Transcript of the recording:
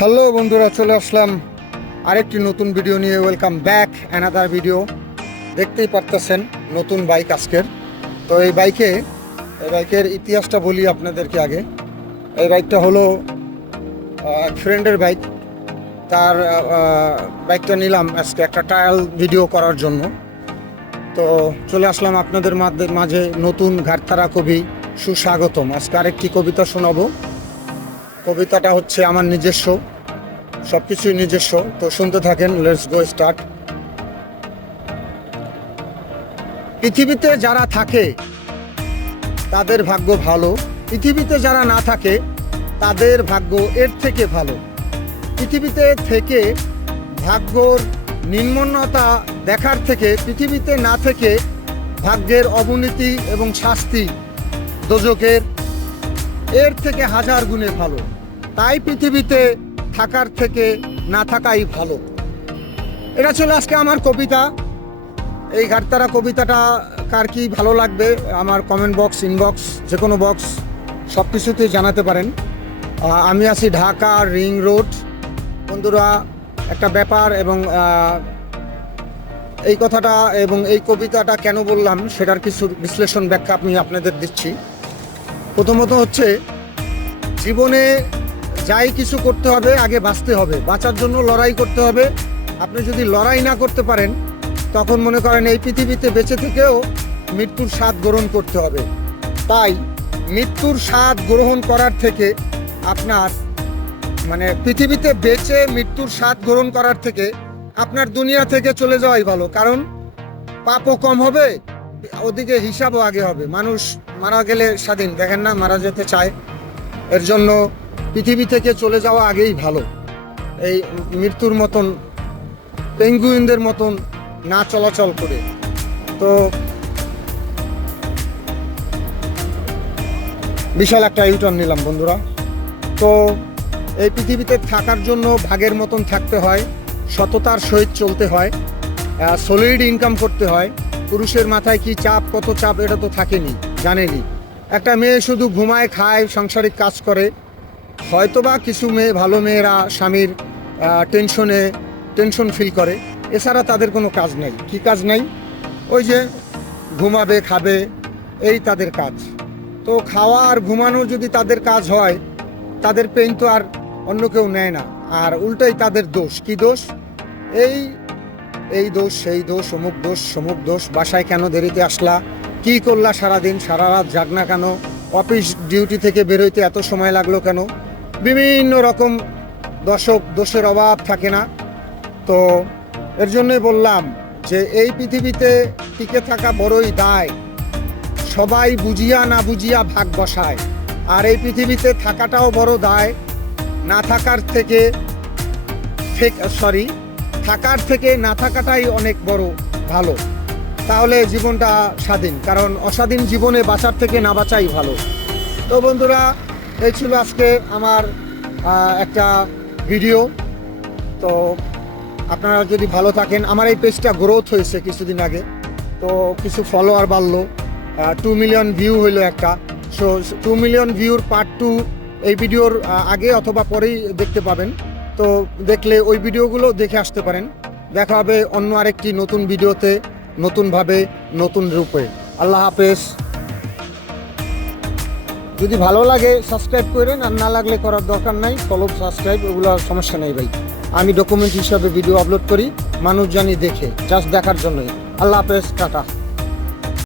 Hello বন্ধুরা, চলে আসলাম আরেকটি নতুন ভিডিও নিয়ে। Welcome back another video. দেখতেই পারতেছেন নতুন বাইক আজকের। তো এই বাইকের ইতিহাসটা বলি আপনাদেরকে আগে। এই বাইকটা হলো এক ফ্রেন্ডের বাইক। তার বাইকটা নিলাম আজকে একটা ট্রায়াল ভিডিও করার জন্য। তো চলে আসলাম আপনাদের মাঝে নতুন ঘাটতারা কবি সুস্বাগতম। আজকে আরেকটি কবিতা শোনাবো। কবিতাটা হচ্ছে আমার নিজস্ব, সব কিছুই নিজস্ব। তো শুনতে থাকেন, লেটস গো স্টার্ট। পৃথিবীতে যারা থাকে তাদের ভাগ্য ভালো, পৃথিবীতে যারা না থাকে তাদের ভাগ্য এর থেকে ভালো। পৃথিবীতে থেকে ভাগ্যর নিম্নতা দেখার থেকে পৃথিবীতে না থেকে ভাগ্যের অবনতি এবং শাস্তি দোজকের এর থেকে হাজার গুণে ভালো। তাই পৃথিবীতে থাকার থেকে না থাকাই ভালো। এটা ছিল আজকে আমার কবিতা। এই ঘাটতারা কবিতাটা কার কি ভালো লাগবে আমার কমেন্ট বক্স, ইনবক্স, যে কোনো বক্স, সব কিছুতেই জানাতে পারেন। আমি আছি ঢাকা রিং রোড। বন্ধুরা, একটা ব্যাপার এবং এই কথাটা এবং এই কবিতাটা কেন বললাম সেটার কিছু বিশ্লেষণ ব্যাখ্যা আমি আপনাদের দিচ্ছি। প্রথমত হচ্ছে, জীবনে যাই কিছু করতে হবে আগে বাঁচতে হবে, বাঁচার জন্য লড়াই করতে হবে। আপনি যদি লড়াই না করতে পারেন তখন মনে করেন এই পৃথিবীতে বেঁচে থেকেও মৃত্যুর স্বাদ গ্রহণ করতে হবে। তাই মৃত্যুর স্বাদ গ্রহণ করার থেকে আপনার পৃথিবীতে বেঁচে মৃত্যুর স্বাদ গ্রহণ করার থেকে আপনার দুনিয়া থেকে চলে যাওয়াই ভালো। কারণ পাপও কম হবে, ওদিকে হিসাবও আগে হবে। মানুষ মারা গেলে স্বাধীন, দেখেন না, মারা যেতে চায়। এর জন্য পৃথিবী থেকে চলে যাওয়া আগেই ভালো। এই মৃত্যুর মতন পেঙ্গুইনদের মতন না চলাচল করে। তো বিশাল একটা ইউটার্ন নিলাম বন্ধুরা। তো এই পৃথিবীতে থাকার জন্য ভাগের মতন থাকতে হয়, সততার সহিত চলতে হয়, সলিড ইনকাম করতে হয়। পুরুষের মাথায় কি চাপ, কত চাপ, এটা তো থাকেনি, জানেনি। একটা মেয়ে শুধু ঘুমায়, খায়, সাংসারিক কাজ করে। হয়তোবা কিছু মেয়ে, ভালো মেয়েরা স্বামীর টেনশন ফিল করে, এছাড়া তাদের কোনো কাজ নাই। কি কাজ নাই? ওই যে ঘুমাবে, খাবে, এই তাদের কাজ। তো খাওয়া আর ঘুমানো যদি তাদের কাজ হয়, তাদের পেইন তো আর অন্য কেউ নেয় না। আর উল্টাই তাদের দোষ। কি দোষ? এই দোষ, সেই দোষ, অমুক দোষ, সমুক দোষ। বাসায় কেন দেরিতে আসলা, কি করলা সারাদিন, সারা রাত জাগনা কেন, অফিস ডিউটি থেকে বেরোইতে এত সময় লাগলো কেন, বিভিন্ন রকম দোষের অভাব থাকে না। তো এর জন্যই বললাম যে এই পৃথিবীতে টিকে থাকা বড়ই দায়, সবাই বুঝিয়া না বুঝিয়া ভাগ বসায়। আর এই পৃথিবীতে থাকাটাও বড় দায়, না থাকার থেকে থাকার থেকে না থাকাটাই অনেক বড় ভালো। তাহলে জীবনটা স্বাধীন, কারণ অস্বাধীন জীবনে বাঁচার থেকে না বাঁচাই ভালো। তো বন্ধুরা, এই ছিল আজকে আমার একটা ভিডিও। তো আপনারা যদি ভালো থাকেন, আমার এই পেজটা গ্রোথ হয়েছে কিছুদিন আগে, তো কিছু ফলোয়ার বাড়লো, 2 মিলিয়ন ভিউ হইলো একটা। সো 2 মিলিয়ন ভিউর পার্ট 2 এই ভিডিওর আগে অথবা পরেই দেখতে পাবেন। তো দেখলে ওই ভিডিওগুলো দেখে আসতে পারেন। দেখা হবে অন্য আরেকটি নতুন ভিডিওতে, নতুনভাবে, নতুন রূপে। আল্লাহ হাফেজ। যদি ভালো লাগে সাবস্ক্রাইব করেন, আর না লাগলে করার দরকার নাই। ফলো, সাবস্ক্রাইব, ওগুলো সমস্যা নেই ভাই। আমি ডকুমেন্ট হিসাবে ভিডিও আপলোড করি, মানুষ জানি দেখে, জাস্ট দেখার জন্যই। আল্লাহ হাফেজ, টাটা।